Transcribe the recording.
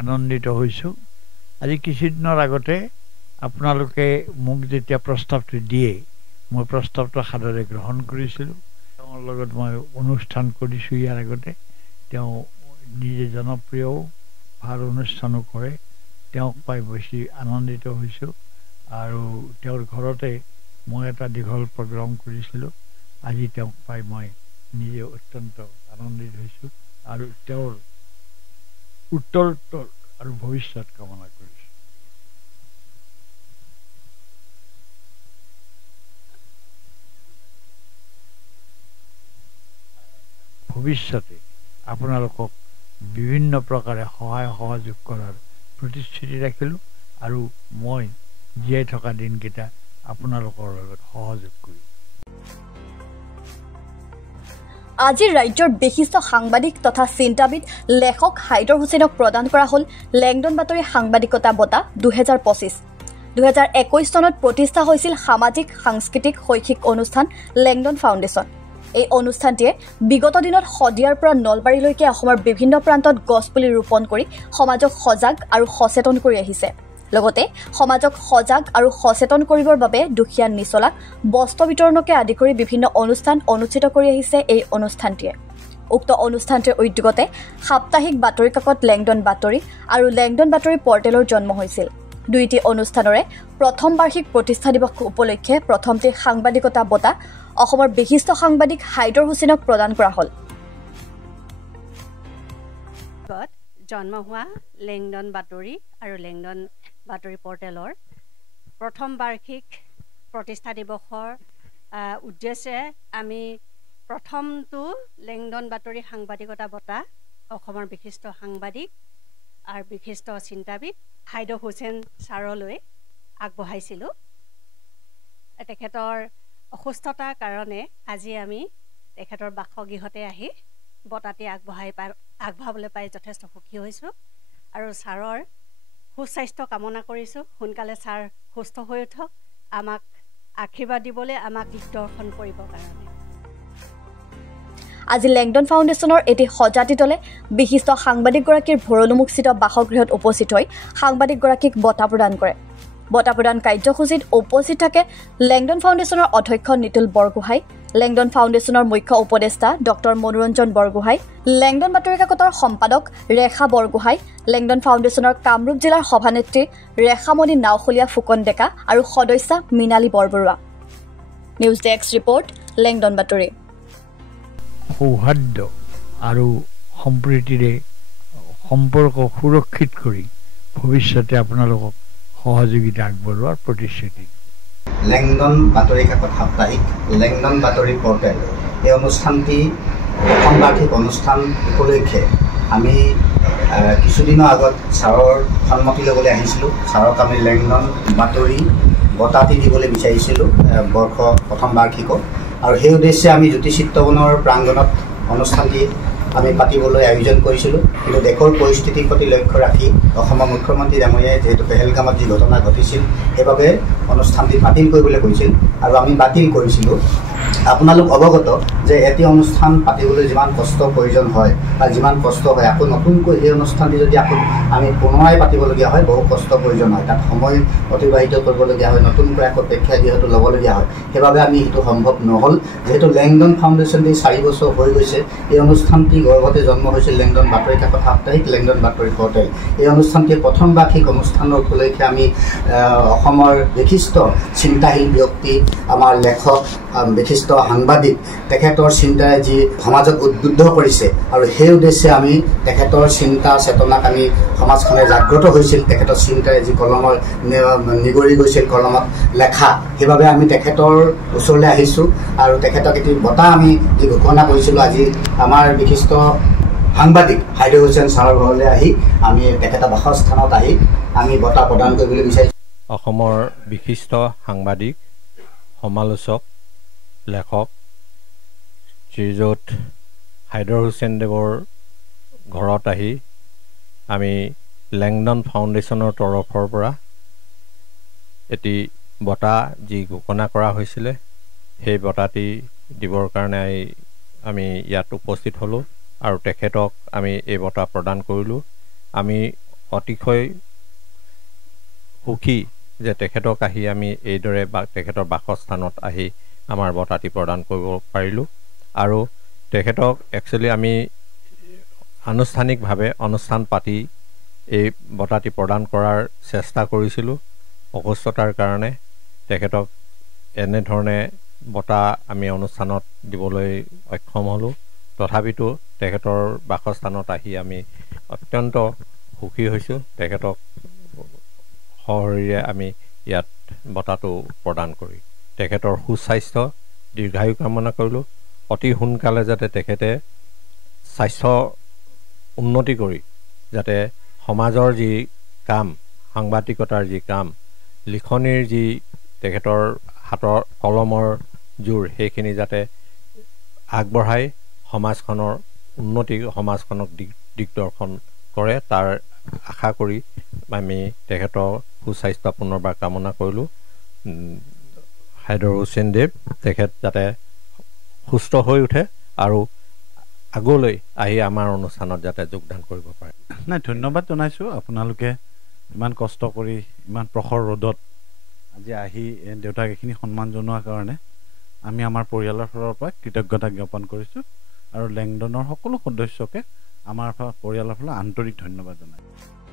আনন্দিত হৈছোঁ। আজি কিছুদিনৰ আগতে আপোনালোকে মোক যেতিয়া প্ৰস্তাৱটো দিয়ে, মই প্ৰস্তাৱটো সাদৰে গ্ৰহণ কৰিছিলোঁ। তেওঁৰ লগত মই অনুষ্ঠান কৰিছোঁ। ইয়াৰ আগতে তেওঁ নিজে জনপ্ৰিয়ও, ভাল অনুষ্ঠানো কৰে। তেওঁক পাই বেছি আনন্দিত হৈছোঁ। আৰু তেওঁৰ ঘৰতে মই এটা দীঘল প্ৰগ্ৰাম কৰিছিলোঁ। আজি তেওঁক পাই মই নিজে অত্যন্ত আনন্দিত হৈছোঁ আৰু তেওঁৰ উত্তৰোত্তৰ আৰু ভৱিষ্যত কামনা কৰিছোঁ। ভৱিষ্যতে আপোনালোকক বিভিন্ন প্ৰকাৰে সহায় সহযোগ কৰাৰ প্ৰতিশ্ৰুতি ৰাখিলোঁ আৰু মই জীয়াই থকা দিনকেইটা আপোনালোকৰ লগত সহযোগ কৰিম। আজি ৰাজ্যৰ বিশিষ্ট সাংবাদিক তথা চিন্তাবিদ লেখক হাইদৰ হুছেইনক প্ৰদান কৰা হ'ল লেংডন বাতৰি সাংবাদিকতা বঁটা 2025। 2021 চনত প্ৰতিষ্ঠা হৈছিল সামাজিক সাংস্কৃতিক শৈক্ষিক অনুষ্ঠান লেংডন ফাউণ্ডেশ্যন। এই অনুষ্ঠানটিয়ে বিগত দিনত শদিয়াৰ পৰা নলবাৰীলৈকে অসমৰ বিভিন্ন প্ৰান্তত গছপুলি ৰোপণ কৰি সমাজক সজাগ আৰু সচেতন কৰি আহিছে। লগতে সমাজক সজাগ আৰু সচেতন কৰিবৰ বাবে দুখীয়া নিচলাক বস্ত্ৰ বিতৰণকে আদি কৰি বিভিন্ন অনুষ্ঠান অনুষ্ঠিত কৰি আহিছে এই অনুষ্ঠানটিয়ে। উক্ত অনুষ্ঠানটিৰ উদ্যোগতে সাপ্তাহিক বাতৰি কাকত লেংডন বাতৰি আৰু লেংডন বাতৰি পৰ্টেলৰ জন্ম হৈছিল। দুইটি অনুষ্ঠানৰে প্ৰথম বাৰ্ষিক প্ৰতিষ্ঠা দিৱস উপলক্ষে প্ৰথমটি সাংবাদিকতা বঁটা অসমৰ বিশিষ্ট সাংবাদিক হাইদৰ হুছেইনক প্ৰদান কৰা হ'ল। জন্ম হোৱা লেংডন বাতৰি আৰু লেংডন বাতৰি পৰ্টেলৰ প্ৰথম বাৰ্ষিক প্ৰতিষ্ঠা দিৱসৰ উদ্দেশ্যে আমি প্ৰথমটো লেংডন বাতৰি সাংবাদিকতা বঁটা অসমৰ বিশিষ্ট সাংবাদিক আৰু বিশিষ্ট চিন্তাবিদ হাইদৰ হুছেইন ছাৰলৈ আগবঢ়াইছিলোঁ। তেখেতৰ অসুস্থতাৰ কাৰণে আজি আমি তেখেতৰ বাসগৃহতে আহি বঁটাটি আগবঢ়াবলৈ পাই যথেষ্ট সুখী হৈছোঁ আৰু ছাৰৰ সুস্বাস্থ্য কামনা কৰিছোঁ। সোনকালে ছাৰ সুস্থ হৈ উঠক, আমাক আশীৰ্বাদ দিবলৈ, আমাক দিগদৰ্শন কৰিবৰ কাৰণে। আজি লেংডন ফাউণ্ডেশ্যনৰ এটি সজাতি দলে বিশিষ্ট সাংবাদিকগৰাকীৰ ভৰলুমুখস্থিত বাসগৃহত উপস্থিত হৈ সাংবাদিকগৰাকীক বঁটা প্ৰদান কৰে। বঁটা প্ৰদান কাৰ্যসূচীত উপস্থিত থাকে লেংডন ফাউণ্ডেশ্যনৰ অধ্যক্ষ নিতুল বৰগোহাঁই, লেংডন ফাউণ্ডেশ্যনৰ মুখ্য উপদেষ্টা ডক্টৰ মনোৰঞ্জন বৰগোহাঁই, লেংডন বাতৰি কাকতৰ সম্পাদক ৰেখা বৰগোহাঁই, লেংডন ফাউণ্ডেশ্যনৰ কামৰূপ জিলাৰ সভানেত্ৰী ৰেখামণি নাওখলীয়া ফুকন ডেকা আৰু সদস্যা Mrinali Borbaruah. News desk report, লেংডন বাতৰি। সৌহাৰ্দ্য আৰু সম্প্ৰীতিৰে সম্পৰ্ক সুৰক্ষিত কৰি ভৱিষ্যতে আপোনালোকক সহযোগিতা আগবঢ়োৱাৰ প্ৰতিশ্ৰুতি। লেংডন বাতৰি কাকত সাপ্তাহিক লেংডন বাতৰি পৰ্টেল এই অনুষ্ঠানটি প্ৰথম বাৰ্ষিক অনুষ্ঠান উপলক্ষে আমি কিছুদিনৰ আগত ছাৰৰ সন্মতি ল'বলৈ আহিছিলোঁ। ছাৰক আমি লেংডন বাতৰি বঁটাটি দিবলৈ বিচাৰিছিলোঁ বৰ্ষ প্ৰথম বাৰ্ষিকক, আৰু সেই উদ্দেশ্যে আমি জ্যোতি চিত্ৰবনৰ প্ৰাংগণত অনুষ্ঠানটি আমি পাতিবলৈ আয়োজন কৰিছিলোঁ। কিন্তু দেশৰ পৰিস্থিতিৰ প্ৰতি লক্ষ্য ৰাখি অসমৰ মুখ্যমন্ত্ৰী ডাঙৰীয়াই যিহেতু পেহেলগামত যি ঘটনা ঘটিছিল সেইবাবে অনুষ্ঠানটি বাতিল কৰিবলৈ কৈছিল আৰু আমি বাতিল কৰিছিলোঁ। আপোনালোক অৱগত যে এটি অনুষ্ঠান পাতিবলৈ যিমান কষ্ট প্ৰয়োজন হয় বা যিমান কষ্ট হয়, আকৌ নতুনকৈ সেই অনুষ্ঠানটি যদি আকৌ আমি পুনৰাই পাতিবলগীয়া হয় বহু কষ্ট প্ৰয়োজন হয়, তাত সময় অতিবাহিত কৰিবলগীয়া হয়, নতুনকৈ আকৌ প্ৰেক্ষা যিহেতু ল'বলগীয়া হয়। সেইবাবে আমি সেইটো সম্ভৱ নহ'ল। যিহেতু লেংডন ফাউণ্ডেশ্যনটি 4 বছৰ হৈ গৈছে, এই অনুষ্ঠানটি গৰ্ভতে জন্ম হৈছিল লেংডন বাতৰি কাকত সাপ্তাহিক লেংডন বাতৰি পৰ্টেল। এই অনুষ্ঠানটি প্ৰথম বাৰ্ষিক অনুষ্ঠানৰ উপলক্ষে আমি অসমৰ বিশিষ্ট চিন্তাশীল ব্যক্তি, আমাৰ লেখক, বিশিষ্ট সাংবাদিক, তেখেতৰ চিন্তাই যি সমাজক উদ্বুদ্ধ কৰিছে আৰু সেই উদ্দেশ্যে আমি তেখেতৰ চিন্তা চেতনাক আমি সমাজখনে জাগ্ৰত হৈছিল, তেখেতৰ চিন্তাই যি কলমৰ নিগৰি গৈছিল কলমত লেখা, সেইবাবে আমি তেখেতৰ ওচৰলৈ আহিছোঁ আৰু তেখেতক এটি বঁটা আমি যি ঘোষণা কৰিছিলোঁ আজি আমাৰ বিশিষ্ট সাংবাদিক হাইদৰ হুছেইন ছাৰৰ ঘৰলৈ আহি আমি তেখেতৰ বাসস্থানত আহি আমি বঁটা প্ৰদান কৰিবলৈ বিচাৰিছোঁ। অসমৰ বিশিষ্ট সাংবাদিক, সমালোচক, লেখক শ্ৰীযুত হাইদৰ হুছেইন দেৱৰ ঘৰত আহি আমি লেংডন ফাউণ্ডেশ্যনৰ তৰফৰ পৰা এটি বঁটা যি ঘোষণা কৰা হৈছিলে সেই বঁটাটি দিবৰ কাৰণে আমি ইয়াত উপস্থিত হ'লোঁ আৰু তেখেতক আমি এই বঁটা প্ৰদান কৰিলোঁ। আমি অতিশয় সুখী যে তেখেতক আহি আমি এইদৰে তেখেতৰ বাসস্থানত আহি আমাৰ বঁটাটি প্ৰদান কৰিব পাৰিলোঁ। আৰু তেখেতক একচুৱেলি আমি আনুষ্ঠানিকভাৱে অনুষ্ঠান পাতি এই বঁটাটি প্ৰদান কৰাৰ চেষ্টা কৰিছিলোঁ। অসুস্থতাৰ কাৰণে তেখেতক এনেধৰণে বঁটা আমি অনুষ্ঠানত দিবলৈ অক্ষম হ'লোঁ। তথাপিতো তেখেতৰ বাসস্থানত আহি আমি অত্যন্ত সুখী হৈছোঁ। তেখেতক সশৰীৰে আমি ইয়াত বঁটাটো প্ৰদান কৰি তেখেতৰ সুস্বাস্থ্য দীৰ্ঘায়ু কামনা কৰিলোঁ। অতি সোনকালে যাতে তেখেতে স্বাস্থ্য উন্নতি কৰি যাতে সমাজৰ যি কাম, সাংবাদিকতাৰ যি কাম, লিখনিৰ যি তেখেতৰ হাতৰ কলমৰ জোৰ, সেইখিনি যাতে আগবঢ়াই সমাজখনৰ উন্নতি, সমাজখনক দিগদৰ্শন কৰে, তাৰ আশা কৰি আমি তেখেতৰ সুস্বাস্থ্য পুনৰবাৰ কামনা কৰিলোঁ। হাইদৰ হুছেইন দেৱ তেখেত যাতে সুস্থ হৈ উঠে আৰু আগলৈ আহি আমাৰ অনুষ্ঠানত যাতে যোগদান কৰিব পাৰে। নাই, ধন্যবাদ জনাইছোঁ। আপোনালোকে ইমান কষ্ট কৰি ইমান প্ৰখৰ ৰ'দত আজি আহি দেউতাক এইখিনি সন্মান জনোৱাৰ কাৰণে আমি আমাৰ পৰিয়ালৰ ফালৰ পৰা কৃতজ্ঞতা জ্ঞাপন কৰিছোঁ আৰু লেংডনৰ সকলো সদস্যকে আমাৰ পৰিয়ালৰ ফালে আন্তৰিক ধন্যবাদ জনাইছোঁ।